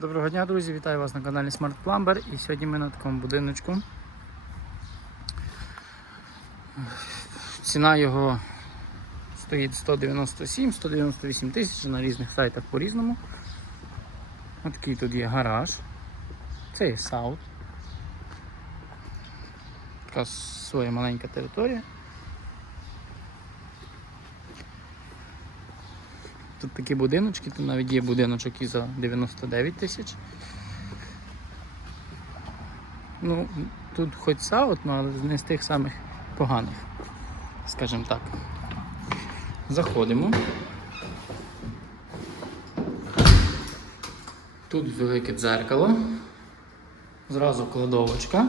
Доброго дня, друзі! Вітаю вас на каналі Smart Plumber. І сьогодні ми на такому будиночку. Ціна його стоїть 197-198 тисяч на різних сайтах по-різному. Ось такий тут є гараж. Це є саут. Така своя маленька територія. Тут такі будиночки, тут навіть є будиночок і за 99 тисяч. Ну, тут хоч саут, але не з тих самих поганих, скажімо так. Заходимо. Тут велике дзеркало. Зразу кладовочка.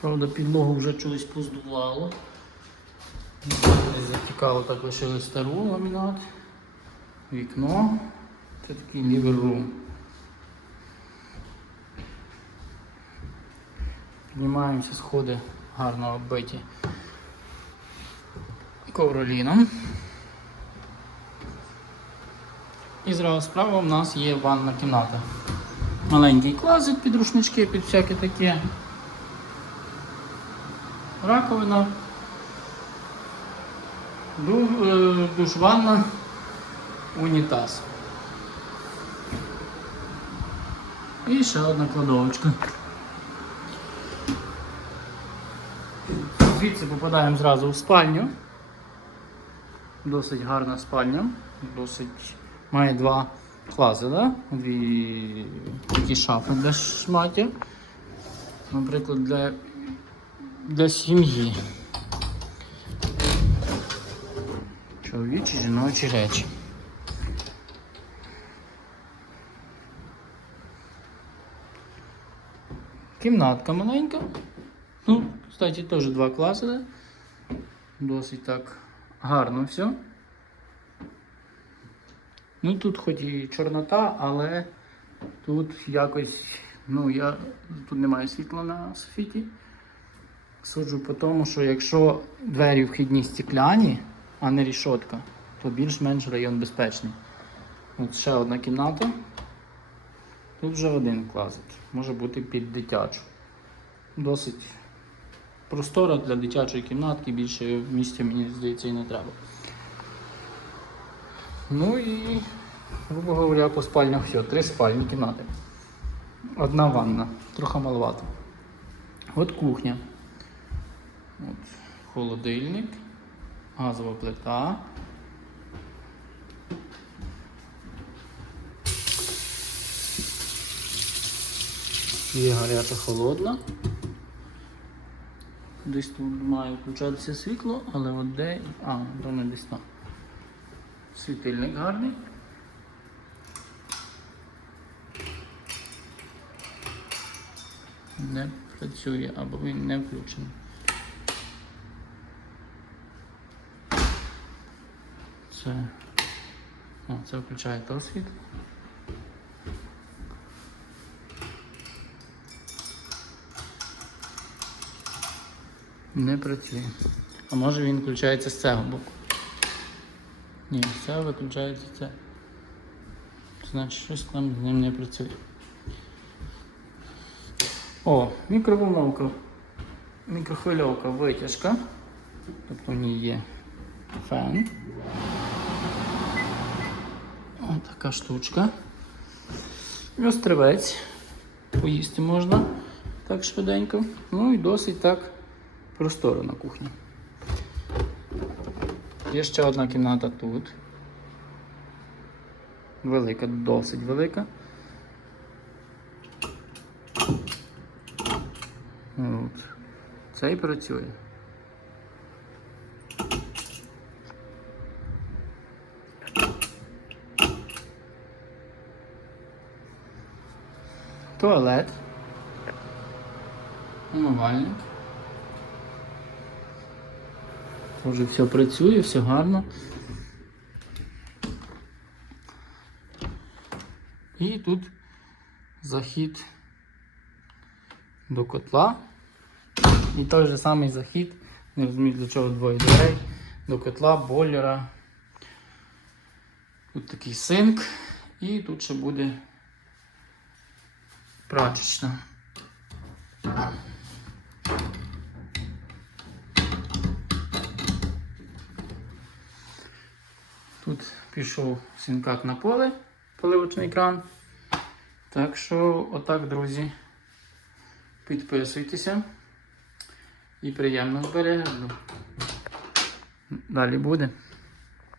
Правда, підлогу вже чогось поздувало. Затікало, так лишили стару ламінат. Вікно. Це такий ліверрум. Піднімаємося сходи гарно оббиті ковроліном. І зразу справа у нас є ванна кімната. Маленький клазик під рушнички, під всяке таке. Раковина. Ду- е, унітаз. І ще одна кладовочка. Звідси попадаємо зразу в спальню. Досить гарна спальня. Досить має два клази, да? дві такі шафи для шматів. Наприклад, для, для сім'ї. Чоловічі, жіночі речі. Кімнатка маленька. Ну, кстати, теж два класи. Досить так гарно все. Ну тут хоч і чорнота, але тут якось, ну я тут немає світла на софіті. Суджу по тому, що якщо двері вхідні стекляні, а не рішотка, то більш-менш район безпечний. От ще одна кімната. Тут вже один клазик. Може бути під дитячу. Досить простора для дитячої кімнатки, більше місця, мені здається, і не треба. Ну і, грубо говоря, по спальнях все. Три спальні кімнати. Одна ванна, трохи маловато. От кухня. От, холодильник, газова плита. Є гаряча холодна. Десь тут має включатися світло, але от де. А, то не десь там. Світильник гарний. Не працює або він не включений. Це. О, це включає то світло. Не працює. А може він включається з цього боку. Ні, цього виключається це. Значить, щось там з ним не працює. О, мікроволновка. Мікрохвильовка витяжка. Тобто в ній є фен. Ось така штучка. Острівець. Поїсти можна так швиденько. Ну і досить так просторо на кухні. Є ще одна кімната тут. Велика, досить велика. От. Це і працює. Туалет. Умивальник. Вже все працює, все гарно. І тут захід до котла. І той же самий захід, не розумію для чого двоє дверей, до котла, бойлера. Тут такий синк, і тут ще буде прачечна. Тут пішов синкак на поле, поливочний кран. Так що, отак, друзі, підписуйтеся і приємного перегляду. Далі буде.